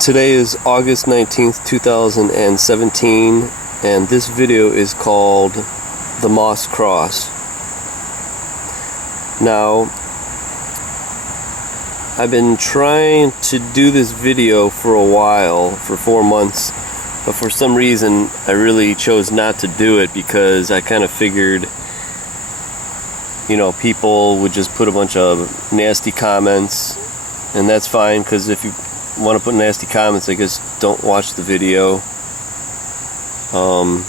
Today is August 19th, 2017, and this video is called The Moss Cross. Now, I've been trying to do this video for a while, for 4 months, but for some reason I really chose not to do it because I kind of figured, people would just put a bunch of nasty comments, and that's fine, because if you want to put nasty comments, I guess don't watch the video, and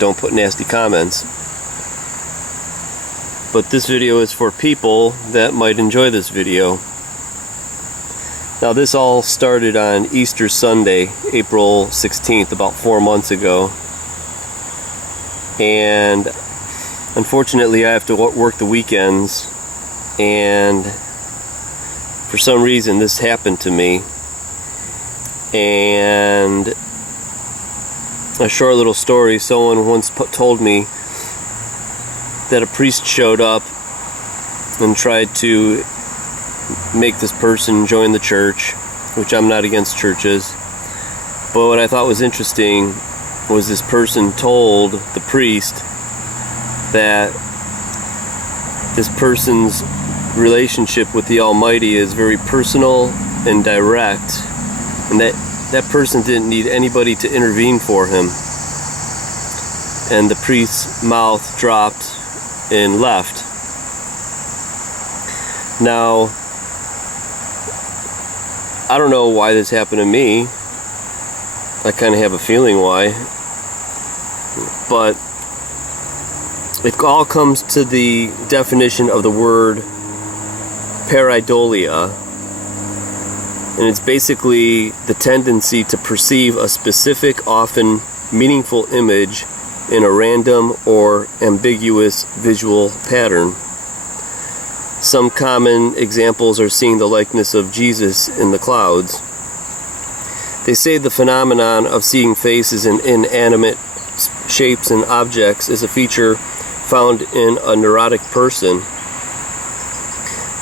don't put nasty comments. But this video is for people that might enjoy this video. Now, this all started on Easter Sunday, April 16th, about 4 months ago, and unfortunately I have to work the weekends, and for some reason this happened to me. And a short little story: someone once told me that a priest showed up and tried to make this person join the church, which I'm not against churches, but what I thought was interesting was this person told the priest that this person's relationship with the Almighty is very personal and direct, and that person didn't need anybody to intervene for him. And the priest's mouth dropped and left. Now, I don't know why this happened to me. I kind of have a feeling why, but it all comes to the definition of the word pareidolia, and it's basically the tendency to perceive a specific, often meaningful image in a random or ambiguous visual pattern. Some common examples are seeing the likeness of Jesus in the clouds. They say the phenomenon of seeing faces in inanimate shapes and objects is a feature found in a neurotic person.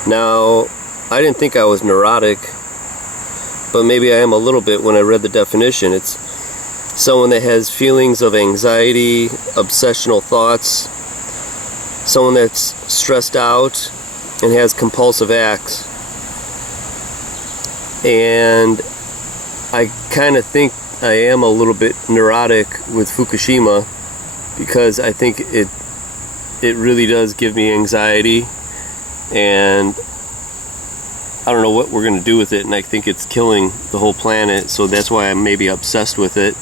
Now, I didn't think I was neurotic, but maybe I am a little bit when I read the definition. It's someone that has feelings of anxiety, obsessional thoughts, someone that's stressed out and has compulsive acts. And I kind of think I am a little bit neurotic with Fukushima, because I think it really does give me anxiety, and I don't know what we're going to do with it, and I think it's killing the whole planet, so that's why I'm maybe obsessed with it.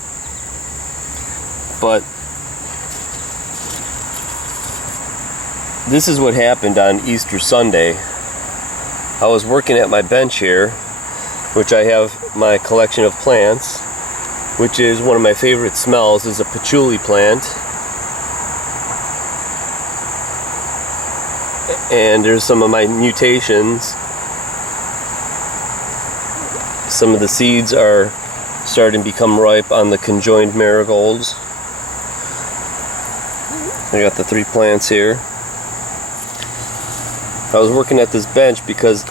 But this is what happened on Easter Sunday. I was working at my bench here, which I have my collection of plants, which is one of my favorite smells, is a patchouli plant. And there's some of my mutations. Some of the seeds are starting to become ripe on the conjoined marigolds. I got the 3 plants here. I was working at this bench because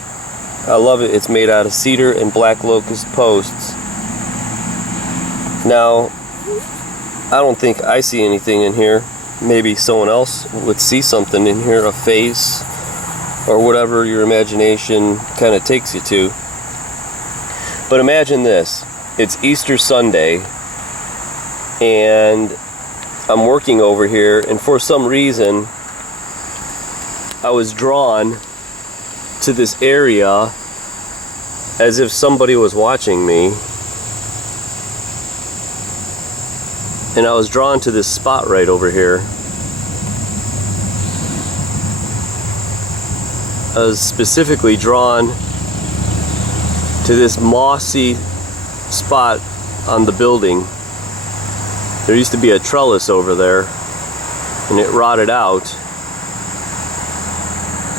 I love it. It's made out of cedar and black locust posts. Now, I don't think I see anything in here. Maybe someone else would see something in here, a face, or whatever your imagination kind of takes you to. But imagine this: it's Easter Sunday, and I'm working over here, and for some reason I was drawn to this area as if somebody was watching me, and I was drawn to this spot right over here. I was specifically drawn to this mossy spot on the building. There used to be a trellis over there, and it rotted out.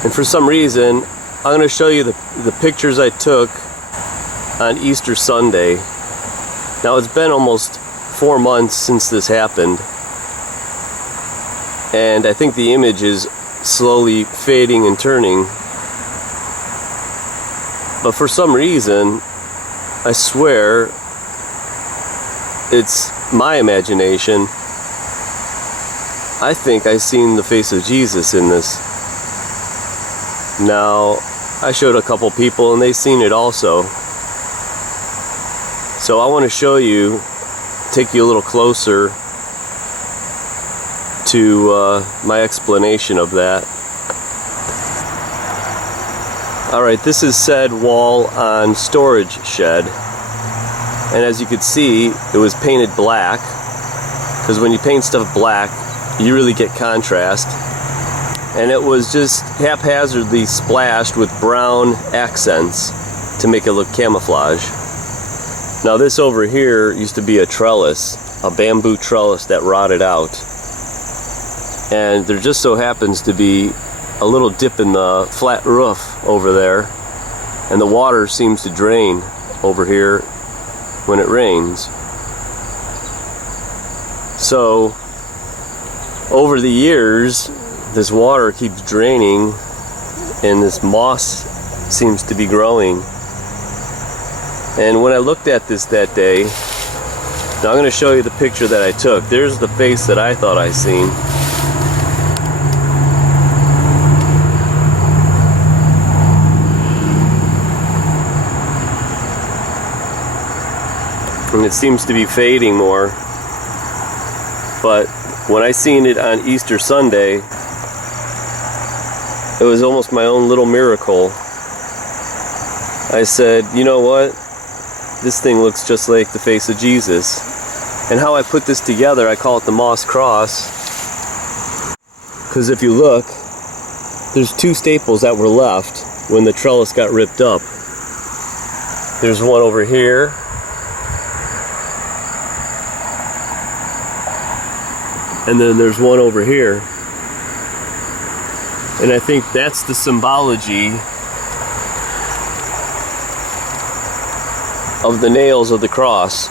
And for some reason, I'm going to show you the pictures I took on Easter Sunday. Now, it's been almost 4 months since this happened, and I think the image is slowly fading and turning. But for some reason, I swear it's my imagination. I think I seen the face of Jesus in this. Now, I showed a couple people and they seen it also. So I want to show you, take you a little closer to my explanation of that. Alright, this is said wall on storage shed. And as you can see, it was painted black. Because when you paint stuff black, you really get contrast. And it was just haphazardly splashed with brown accents to make it look camouflage. Now this over here used to be a trellis, a bamboo trellis that rotted out. And there just so happens to be a little dip in the flat roof over there. And the water seems to drain over here when it rains. So over the years, this water keeps draining and this moss seems to be growing. And when I looked at this that day, now I'm going to show you the picture that I took. There's the face that I thought I seen. And it seems to be fading more. But when I seen it on Easter Sunday, it was almost my own little miracle. I said, you know what? This thing looks just like the face of Jesus. And how I put this together, I call it the moss cross. Because if you look, there's two staples that were left when the trellis got ripped up. There's one over here. And then there's one over here. And I think that's the symbology of the nails of the cross.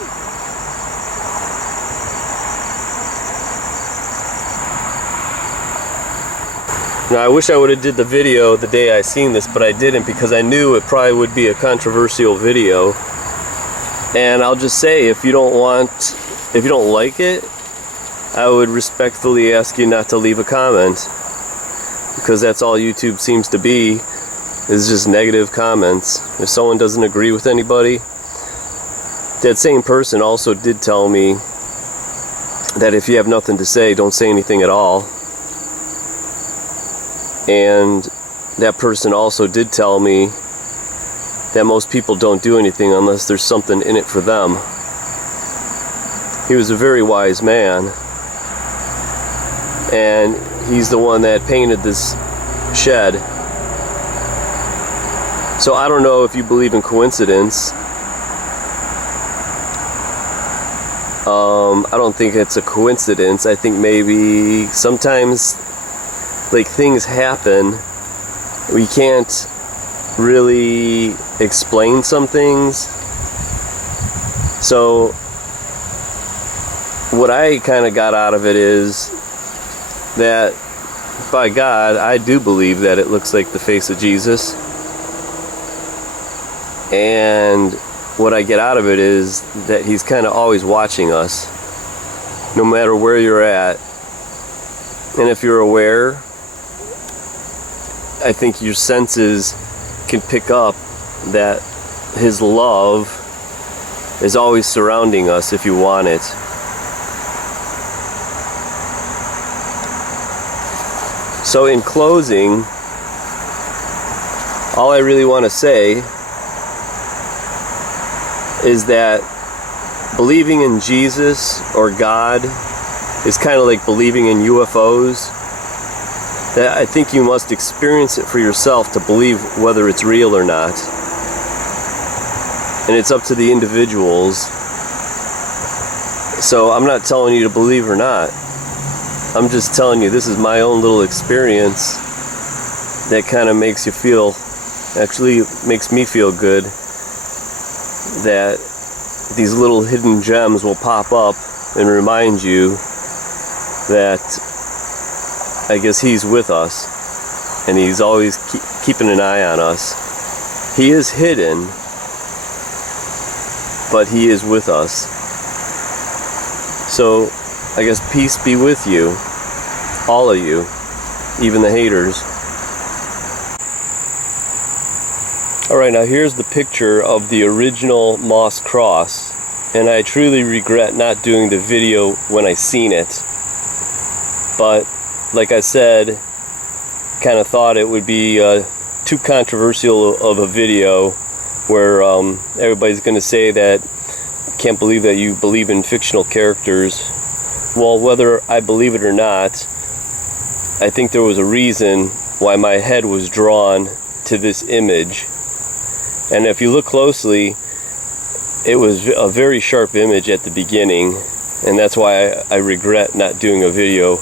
Now I wish I would have did the video the day I seen this, but I didn't because I knew it probably would be a controversial video. And I'll just say, if you don't like it, I would respectfully ask you not to leave a comment, because that's all YouTube seems to be, is just negative comments. If someone doesn't agree with anybody, that same person also did tell me that if you have nothing to say, don't say anything at all. And that person also did tell me that most people don't do anything unless there's something in it for them. He was a very wise man. And he's the one that painted this shed. So I don't know if you believe in coincidence. I don't think it's a coincidence. I think maybe sometimes like things happen. We can't really explain some things. So what I kind of got out of it is that, by God, I do believe that it looks like the face of Jesus. And what I get out of it is that he's kind of always watching us, no matter where you're at. And if you're aware, I think your senses can pick up that his love is always surrounding us if you want it. So in closing, all I really want to say is that believing in Jesus or God is kind of like believing in UFOs. That I think you must experience it for yourself to believe whether it's real or not. And it's up to the individuals. So I'm not telling you to believe or not. I'm just telling you, this is my own little experience that kind of makes you feel, actually makes me feel good, that these little hidden gems will pop up and remind you that I guess he's with us and he's always keeping an eye on us. He is hidden, but He is with us. So I guess peace be with you, all of you, even the haters. Alright, now here's the picture of the original moss cross, and I truly regret not doing the video when I seen it. But like I said, kind of thought it would be too controversial of a video where everybody's going to say that I can't believe that you believe in fictional characters. Well, whether I believe it or not, I think there was a reason why my head was drawn to this image. And if you look closely, it was a very sharp image at the beginning, and that's why I regret not doing a video.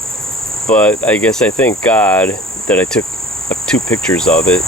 But I guess I thank God that I took 2 pictures of it.